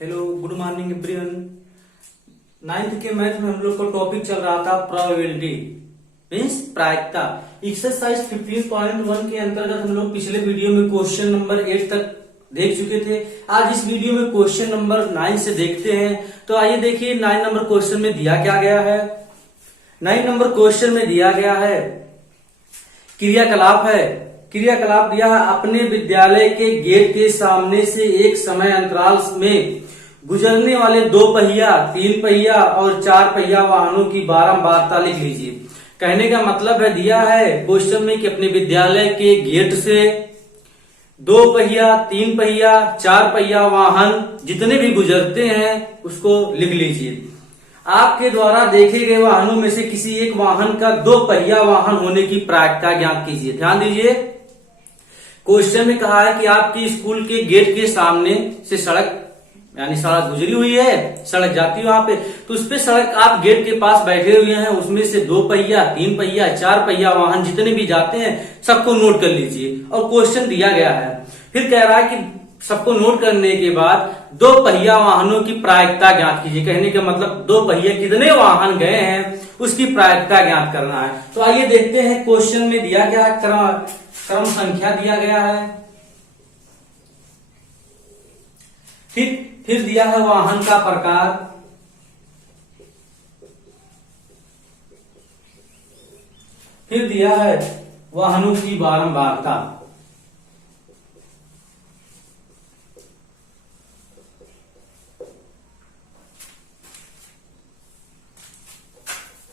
Hello, good morning everyone. Ninth के math में हम लोग का टॉपिक चल रहा था प्रोबेबिलिटी मीन्स प्रायिकता। एक्सरसाइज 15.1 के अंतर्गत हम लोग पिछले वीडियो में क्वेश्चन नंबर 8 तक देख चुके थे। आज इस वीडियो में क्वेश्चन नंबर 9 से देखते हैं। तो आइए देखिए 9 नंबर क्वेश्चन में दिया क्या गया है। 9 नंबर क्वेश्चन में दिया गया है क्रियाकलाप है। क्रियाकलाप दिया है, अपने विद्यालय के गेट के सामने से एक समय अंतराल में गुजरने वाले 2 पहिया, 3 पहिया और 4 पहिया वाहनों की बारंबारता लिख लीजिए। कहने का मतलब है दिया है क्वेश्चन में कि अपने विद्यालय के गेट से 2 पहिया, 3 पहिया, 4 पहिया वाहन जितने भी गुजरते हैं उसको लिख लीजिए। आपके द्वारा देखे गए वाहनों में से किसी एक वाहन का 2 पहिया वाहन होने की प्रायिकता ज्ञात कीजिए। ध्यान दीजिए, क्वेश्चन में कहा है कि आपकी स्कूल के गेट के सामने से सड़क यानी सड़क गुजरी हुई है, सड़क जाती है वहां पे, तो उस पे सड़क आप गेट के पास बैठे हुए हैं, उसमें से 2 पहिया, 3 पहिया, 4 पहिया वाहन जितने भी जाते हैं सबको नोट कर लीजिए। और क्वेश्चन दिया गया है, फिर कह रहा है कि सबको नोट करने के बाद 2 पहिया वाहनों की प्रायिकता ज्ञात कीजिए। कहने का मतलब 2 पहिया कितने वाहन गए हैं उसकी प्रायिकता ज्ञात करना है। तो आइए देखते हैं क्वेश्चन में दिया क्या है, क्रम संख्या दिया गया है। फिर दिया है वाहन का प्रकार, फिर दिया है वाहनों की बारंबारता,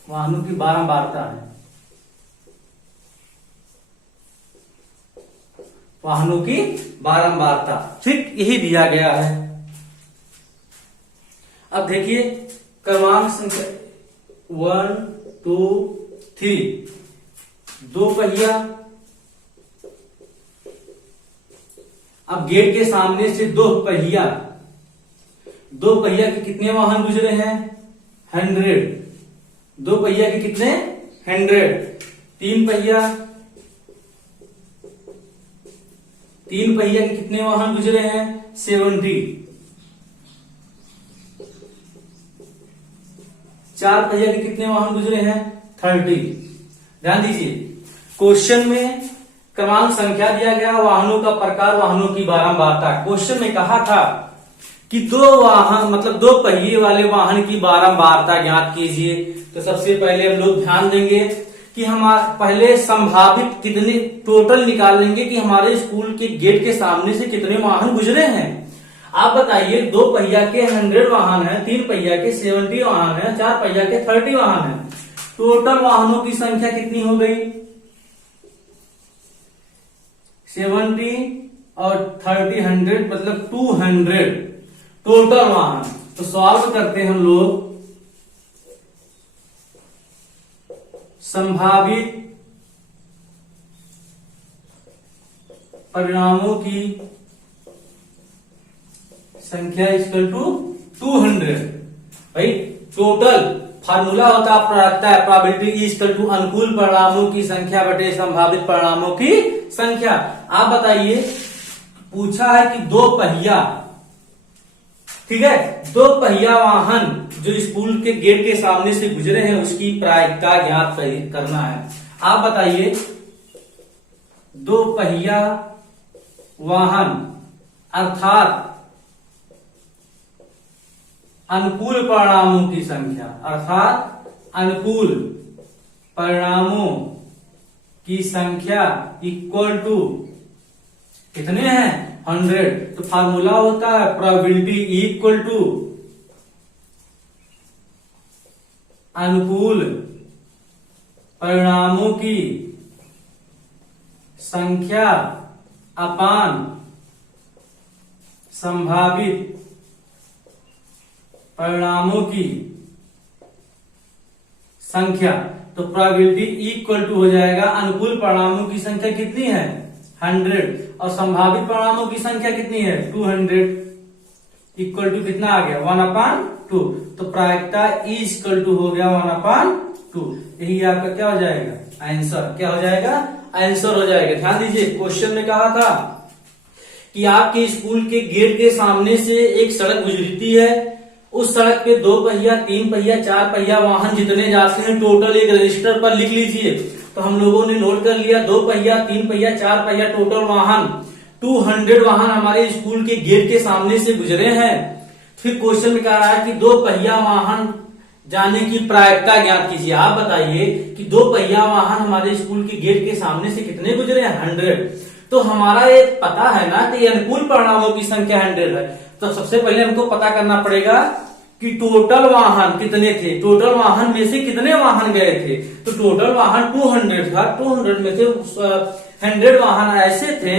वाहनों की बारंबारता है, वाहनों की बारंबारता ठीक यही दिया गया है। अब देखिए क्रमांक संख्या 1, 2, 3, 2 पहिया। अब गेट के सामने से 2 पहिया, 2 पहिया के कितने वाहन गुजरे हैं? 100। 2 पहिया के कितने? 100। 3 पहिया, 3 पहिया के कितने वाहन गुजरे हैं? 70। 4 पहिया के कितने वाहन गुजरे हैं? 30। ध्यान दीजिए, क्वेश्चन में क्रमांक संख्या दिया गया, वाहनों का प्रकार, वाहनों की बारंबारता। क्वेश्चन में कहा था कि 2 वाहन मतलब 2 पहिए वाले वाहन की बारंबारता ज्ञात कीजिए। तो सबसे पहले हम लोग ध्यान देंगे कि हमारे पहले संभावित कितने टोटल निकाल लेंगे कि हमारे स्कूल के गेट के सामने से कितने वाहन गुजरे हैं। आप बताइए, 2 पहिया के 100 वाहन है, 3 पहिया के 70 वाहन है, 4 पहिया के 30 वाहन है। टोटल वाहनों की संख्या कितनी हो गई? 70 और 30, 100 मतलब 200 टोटल वाहन। तो सॉल्व करते हैं हम लोग। संभावित परिणामों की संख्या इक्वल टू 200। भाई टोटल फार्मूला होता है प्रोबेबिलिटी इक्वल टू अनुकूल परिणामों की संख्या बटे संभावित परिणामों की संख्या। आप बताइए, पूछा है कि 2 पहिया, ठीक है, 2 पहिया वाहन जो स्कूल के गेट के सामने से गुजरे हैं उसकी प्रायिकता ज्ञात करना है। आप बताइए, 2 पहिया वाहन अर्थात अनुकूल परिणामों की संख्या, अर्थात अनुकूल परिणामों की संख्या इक्वल टू कितने हैं? 100। तो फार्मूला होता है प्रोबेबिलिटी इक्वल टू अनुकूल परिणामों की संख्या अपान संभावित परिणामों की संख्या। तो प्रोबेबिलिटी इक्वल टू हो जाएगा, अनुकूल परिणामों की संख्या कितनी है? 100 और संभावित परिणामों की संख्या कितनी है? 200 इक्वल टू कितना आ गया? 1/2। तो प्रायिकता इक्वल टू हो गया 1/2। यही आपका क्या हो जाएगा? आंसर। क्या हो जाएगा? आंसर हो जाएगा। ध्यान दीजिए, क्वेश्चन में कहा था कि आपके स्कूल के गेट के सामने से एक सड़क गुजरती है, उस सड़क पे 2 पहिया, 3 पहिया, 4 पहिया वाहन जितने जाते हैं टोटल एक रजिस्टर पर लिख लीजिए। तो हम लोगों ने नोट कर लिया 2 पहिया, 3 पहिया, 4 पहिया टोटल वाहन 200 वाहन हमारे स्कूल के गेट के सामने से गुजरे हैं। फिर क्वेश्चन में कह रहा है कि 2 पहिया वाहन जाने की प्रायिकता ज्ञात कीजिए। आप बताइए कि 2 पहिया वाहन हमारे स्कूल के गेट के सामने से कितने गुजरे हैं? 100। तो हमारा ये पता है ना कि अनुकूल परिणामों की संख्या 100 है। तो सबसे पहले हमको पता करना पड़ेगा कि टोटल वाहन कितने थे, टोटल वाहन में से कितने वाहन गए थे। तो टोटल वाहन 200 था, 200 में से 100 वाहन ऐसे थे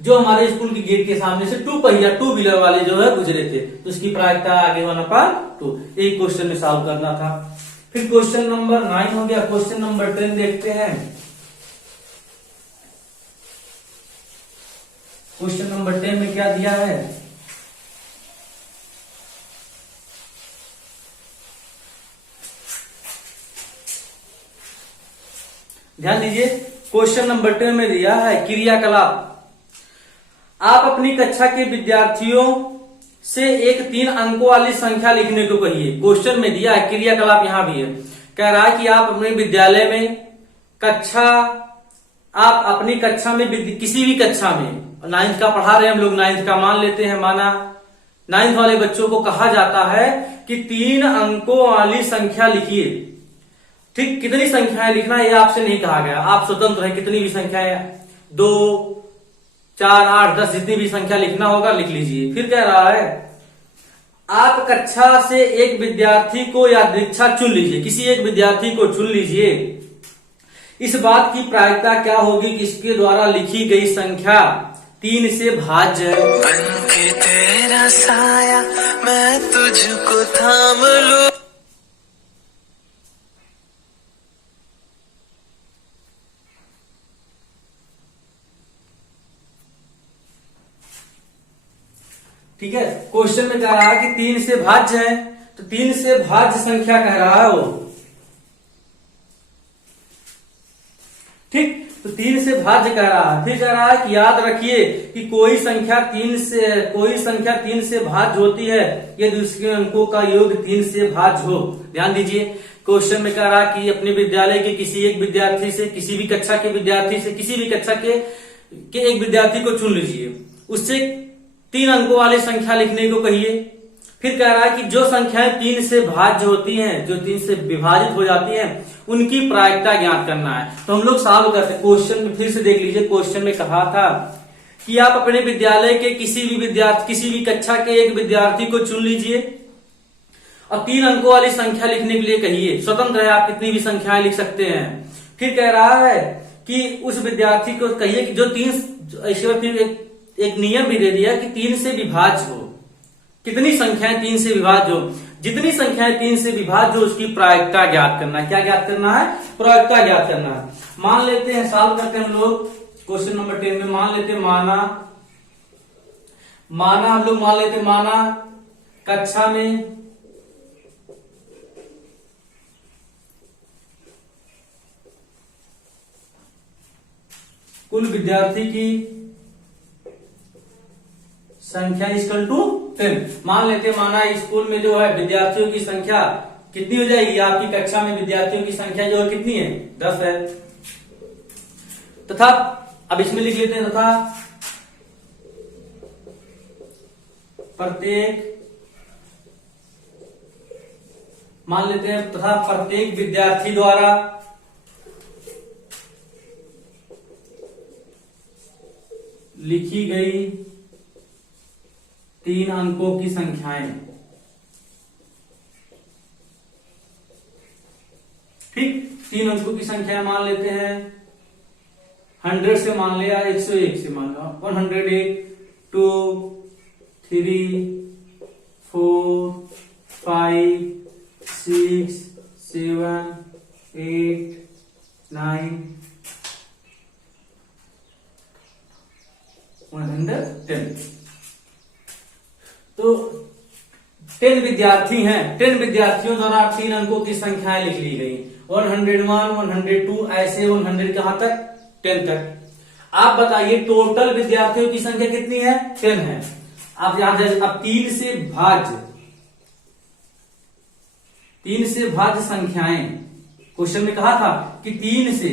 जो हमारे स्कूल के गेट के सामने से 2 पहिया 2 व्हीलर वाले जो है गुजरे थे। तो इसकी प्रायिकता आगे 1/2 एक क्वेश्चन में सॉल्व करना था। फिर क्वेश्चन नंबर 9 हो गया। क्वेश्चन नंबर 10 देखते हैं। क्वेश्चन नंबर 10 में क्या दिया है? ध्यान दीजिए, क्वेश्चन नंबर 10 में दिया है क्रियाकलाप। आप अपनी कक्षा के विद्यार्थियों से एक 3 अंकों वाली संख्या लिखने को कहिए। क्वेश्चन में दिया है क्रियाकलाप, यहां भी है, कह रहा है कि आप अपने विद्यालय में आप अपनी कक्षा में किसी भी कक्षा में 9th का पढ़ा रहे हैं हम लोग, 9th का मान लेते हैं, माना 9th वाले बच्चों को कहा जाता है कि 3 अंकों वाली संख्या लिखिए। ठीक, कितनी संख्याएं लिखना है ये आपसे नहीं कहा गया, आप स्वतंत्र हैं, कितनी भी संख्याएं 2, 4, 8, 10 जितनी भी संख्या लिखना होगा लिख लीजिए। फिर कह रहा है आप कक्षा से एक विद्यार्थी को या दीक्षा चुन लीजिए, किसी एक विद्यार्थी को चुन लीजिए। इस बात की प्रायिकता क्या होगी कि इसके द्वारा लिखी गई संख्या 3 से भाज्य है। बनके तेरा साया मैं तुझको थाम लूं। ठीक है, क्वेश्चन में कह रहा है कि 3 से भाज्य है, तो 3 से भाज्य संख्या कह रहा है वो। ठीक, तो 3 से भाज्य कह रहा है। फिर कह रहा है कि याद रखिए कि कोई संख्या 3 से भाज्य होती है यदि उसके अंकों का योग 3 से भाज्य हो। ध्यान दीजिए, क्वेश्चन में कह रहा है कि अपने विद्यालय के किसी एक विद्यार्थी से, किसी भी कक्षा के विद्यार्थी से, किसी भी कक्षा के एक विद्यार्थी को चुन लीजिए, उससे 3 अंकों वाली संख्या लिखने को कहिए। फिर कह रहा है कि जो संख्याएं 3 से भाज्य होती हैं, जो 3 से विभाजित हो जाती हैं, उनकी प्रायिकता ज्ञात करना है। तो हम लोग सॉल्व करते हैं। क्वेश्चन में फिर से देख लीजिए, क्वेश्चन में कहा था कि आप अपने विद्यालय के किसी भी कक्षा के एक विद्यार्थी को चुन लीजिए और 3 अंकों वाली संख्या लिखने के लिए कहिए। स्वतंत्र है, आप कितनी भी संख्याएं लिख सकते हैं। फिर कह रहा है कि उस विद्यार्थी को कहिए कि जो 3 एक नियम भी दे दिया कि 3 से विभाज्य हो। कितनी संख्याएं 3 से विभाज्य हो? जितनी संख्याएं 3 से विभाज्य हो उसकी प्रायिकता ज्ञात करना है। क्या ज्ञात करना है? प्रायिकता ज्ञात करना है। मान लेते हैं, सॉल्व करते हैं हम लोग। क्वेश्चन नंबर 10 में मान लेते माना कक्षा में कुल विद्यार्थी की संख्या इक्वल टू 10। मान लेते माना स्कूल में जो है विद्यार्थियों की संख्या कितनी हो जाएगी? आपकी कक्षा में विद्यार्थियों की संख्या जो है कितनी है? 10 है। तथा अब इसमें लिख लेते हैं तथा प्रत्येक विद्यार्थी द्वारा लिखी गई 3 अंकों की संख्याएं। ठीक, 3 अंकों की संख्या मान लेते हैं। 100 से मान लिया, 101 से मान लिया, 101, 2, 3, 4, 5, 6, 7, 8, 9, 110। तो 10 विद्यार्थी हैं, 10 विद्यार्थियों द्वारा 3 अंकों की संख्याएं लिख ली गई। 101, 102 ऐसे 100 कहां तक? 10 तक। आप बताइए टोटल विद्यार्थियों की संख्या कितनी है? 10 है। आप यहां अब 3 से भाज्य संख्याएं, क्वेश्चन में कहा था कि 3 से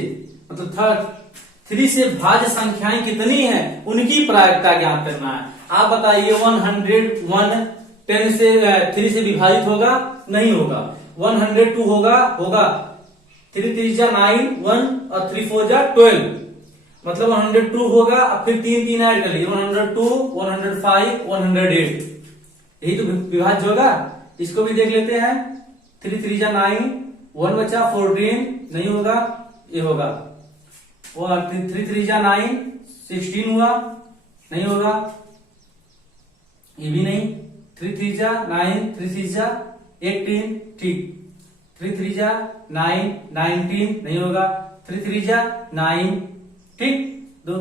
मतलब 3 से भाज्य संख्याएं कितनी हैं उनकी प्रायिकता ज्ञात करना है। आप बताइए 101 10 से 3 से विभाजित होगा? नहीं होगा। 102 होगा 3 3 जा 9 1 और 3 4 जा 12, मतलब 102 होगा। अब फिर 3 3 ऐड कर लीजिए 102 105 108, यही तो विभाज्य होगा। इसको भी देख लेते हैं। 3 3 जा 9 1 बचा 14 नहीं होगा, ये होगा। और 3 3 जा 9 16 हुआ, नहीं होगा, ये भी नहीं। 3 3 जा 9 3 3 जा 18, ठीक। 3 3 जा 9 19 नहीं होगा। 3 3 जा 9, ठीक। दो।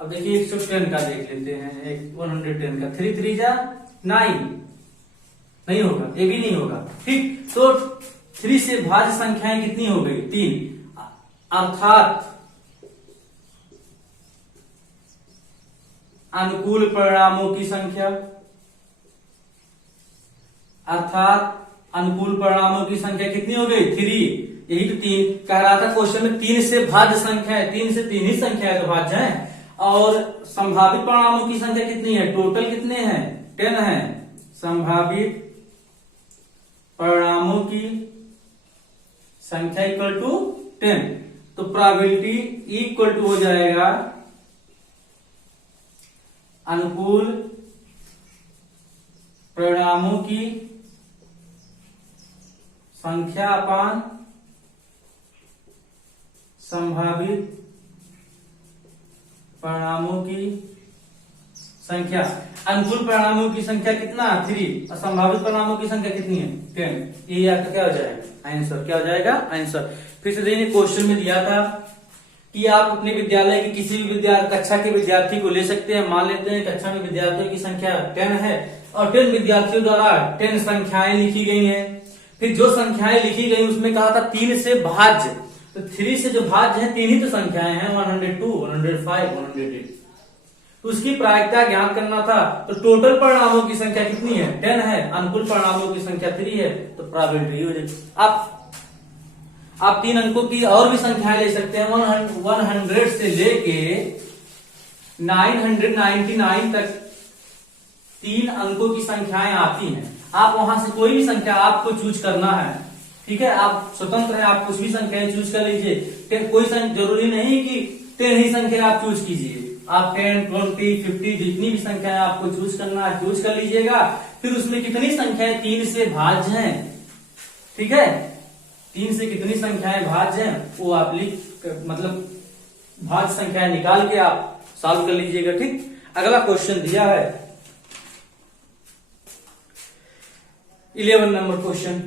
अब देखिए 110 का देख लेते हैं, 110 का 3 3 जा 9 नहीं होगा, ये भी नहीं होगा, ठीक। तो 3 से भाज्य संख्याएं कितनी हो गई? 3, अर्थात अनुकूल परिणामों की संख्या, कितनी हो गई? 3। यही तो 3 कह रहा था क्वेश्चन में, 3 से भाज्य संख्या है, 3 से 3 ही संख्या है तो भाज्य है। और संभावित परिणामों की संख्या कितनी है? टोटल कितने हैं? 10 है। संभावित परिणामों की संख्या इक्वल टू 10, तो प्रोबेबिलिटी इक्वल टू हो जाएगा अनुकूल परिणामों की संख्या अपान संभावित परिणामों की संख्या। अनुकूल परिणामों की संख्या कितना? 3 और संभावित परिणामों की संख्या कितनी है? 10। ये आपका क्या हो जाएगा? आंसर। क्या हो जाएगा? आंसर। फिर से देखिए क्वेश्चन में दिया था कि आप अपने विद्यालय के किसी भी कक्षा के विद्यार्थी को ले सकते हैं। मान लेते हैं कक्षा में विद्यार्थियों की संख्या 10 है और 10 विद्यार्थियों द्वारा 10 संख्याएं लिखी गई हैं। फिर जो संख्याएं लिखी गई उसमें कहा था 3 से भाज्य, तो 3 से जो भाज्य है 3 ही तो संख्याएं हैं, 102 105 108, तो उसकी प्रायिकता ज्ञात करना था। तो टोटल परिणामों की संख्या कितनी है? 10 है। अनुकूल परिणामों की संख्या 3 है, तो प्रोबेबिलिटी हो जाएगी। आप 3 अंकों की और भी संख्याएं ले सकते हैं। 100 से लेके 999 तक 3 अंकों की संख्याएं आती हैं। आप वहां से कोई भी संख्या आपको चूज करना है, ठीक है। आप स्वतंत्र हैं, आप कुछ भी संख्याएं चूज कर लीजिए। कोई जरूरी नहीं कि 10 ही संख्या आप चूज कीजिए। आप 10 20 50 जितनी भी संख्याएं आपको चूज करना है चूज कर लीजिएगा। फिर उसमें कितनी संख्याएं 3 से भाज्य हैं, ठीक है। 3 से कितनी संख्याएं भाज्य हैं वो आप मतलब भाज्य संख्याएं निकाल के आप सॉल्व कर लीजिएगा, ठीक। अगला क्वेश्चन दिया है 11 नंबर क्वेश्चन।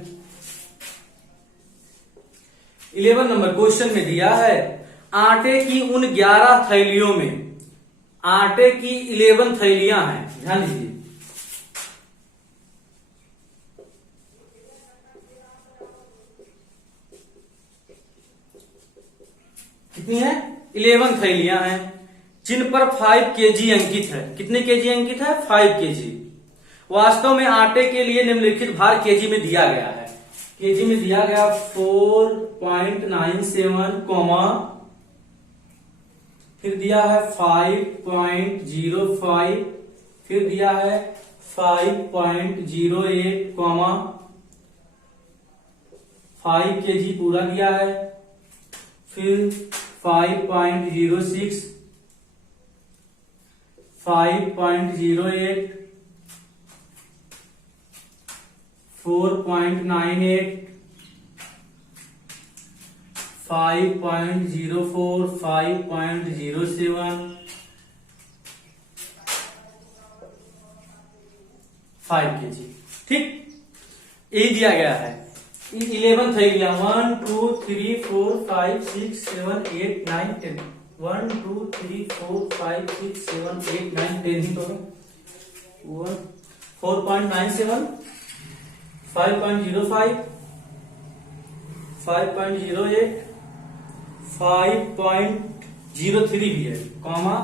11 नंबर क्वेश्चन में दिया है आटे की उन 11 थैलियों में, आटे की 11 थैलियां हैं, ध्यान दीजिए। कितनी है? 11 थैलियां हैं जिन पर 5 kg अंकित है। कितने kg अंकित है? 5 kg। वास्तव में आटे के लिए निम्नलिखित भार kg में दिया गया है। kg में दिया गया 4.97, फिर दिया है 5.05, फिर दिया है 5.08, 5 kg पूरा दिया है, फिर 5.06, 5.08, 4.98, 5.04, 5.07, 5 kg, ठीक। यही दिया गया है। 11 थैलियां 1 2 3 4 5 6 7 8 9 10, 1 2 3 4 5 6 7 8 9 10 ही तो है। 4.97, 5.05, 5.08, 5.03 भी है, कॉमा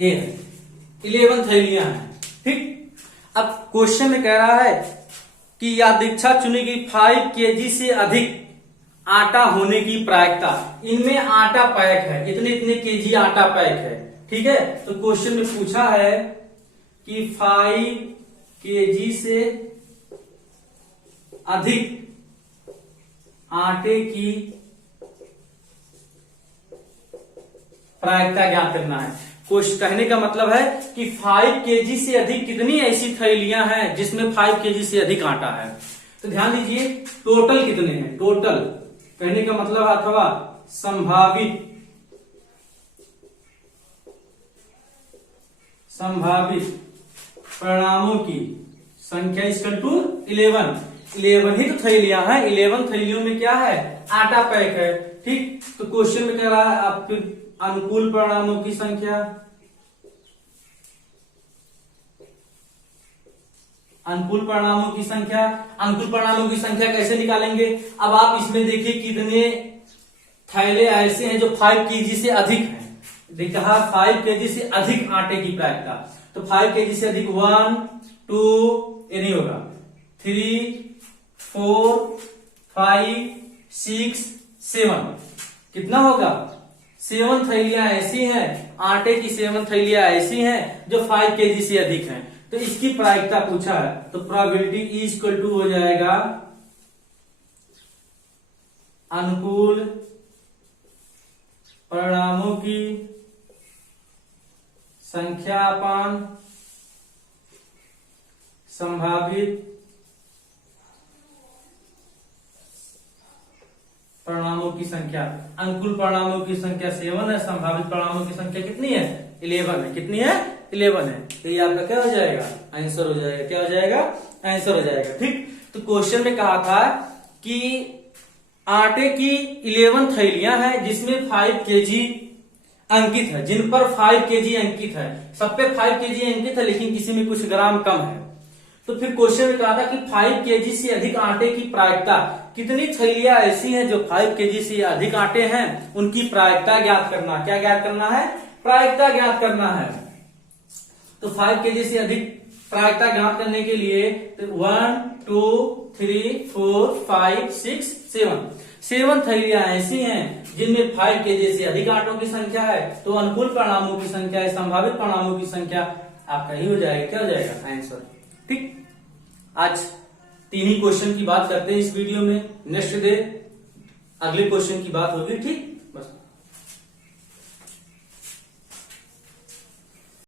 ए है। 11 थैलियां हैं। ठीक, अब क्वेश्चन में कह रहा है कि यादृच्छा चुनी गई 5 केजी से अधिक आटा होने की प्रायिकता। इनमें आटा पैक है, इतने इतने केजी आटा पैक है। ठीक है, तो क्वेश्चन में पूछा है कि 5 केजी से अधिक आटे की प्रायिकता ज्ञात करना है। क्वेश्चन कहने का मतलब है कि 5 केजी से अधिक कितनी ऐसी थैलियां हैं जिसमें 5 केजी से अधिक आटा है। तो ध्यान दीजिए, टोटल कितने हैं, टोटल कहने का मतलब अथवा संभावित परिणामों की संख्या इक्वल टू 11। 11 ही तो थैलियां हैं, 11 थैलियों में क्या है, आटा पैक है। ठीक, तो क्वेश्चन में कह रहा है आपके अनुकूल परिणामों की संख्या, अनुकूल परिणामों की संख्या। अनुकूल परिणामों की संख्या कैसे निकालेंगे? अब आप इसमें देखिए कितने थैले ऐसे हैं जो 5 केजी से अधिक हैं। देखा 5 केजी से अधिक आटे की प्रायिकता, तो 5 केजी से अधिक 1 2 ये नहीं होगा, 3 4 5 6 7 कितना होगा, 7 थैलियां ऐसी हैं, आटे की 7 थैलियां ऐसी हैं जो 5 केजी से अधिक हैं। तो इसकी प्रायिकता पूछा है, तो प्रोबेबिलिटी इज इक्वल टू हो जाएगा अनुकूल परिणामों की संख्या अपान संभावित परिणामों की संख्या। अनुकूल परिणामों की संख्या 7 है, संभावित परिणामों की संख्या कितनी है, 11 है। कितनी है, 11 है। तो ये आपका क्या हो जाएगा, आंसर हो जाएगा। क्या हो जाएगा, आंसर हो जाएगा। ठीक, तो क्वेश्चन में कहा था कि आटे की 11 थैलियां हैं जिसमें 5 केजी अंकित है, जिन पर 5 केजी अंकित है। सब पे 5 केजी अंकित है, लेकिन किसी में कुछ ग्राम कम है। तो फिर क्वेश्चन में कहा था कि 5 केजी से अधिक आटे की प्रायिकता, कितनी थैलियां ऐसी हैं जो 5 केजी से अधिक आटे हैं, उनकी प्रायिकता ज्ञात करना। क्या ज्ञात करना है, प्रायिकता ज्ञात करना है। तो 5 केजी से अधिक प्रायिकता ज्ञात करने के लिए 1 2 3 4 5 6 7 थैलियां ऐसी हैं जिनमें 5 केजी से अधिक आटों की संख्या है। तो अनुकूल परिणामों की संख्या है, संभावित परिणामों की संख्या आपका ही हो जाएगा। क्या हो जाएगा, आंसर। ठीक, आज 3 ही क्वेश्चन की बात करते हैं इस वीडियो में। नेक्स्ट डे अगले क्वेश्चन की बात होगी। ठीक।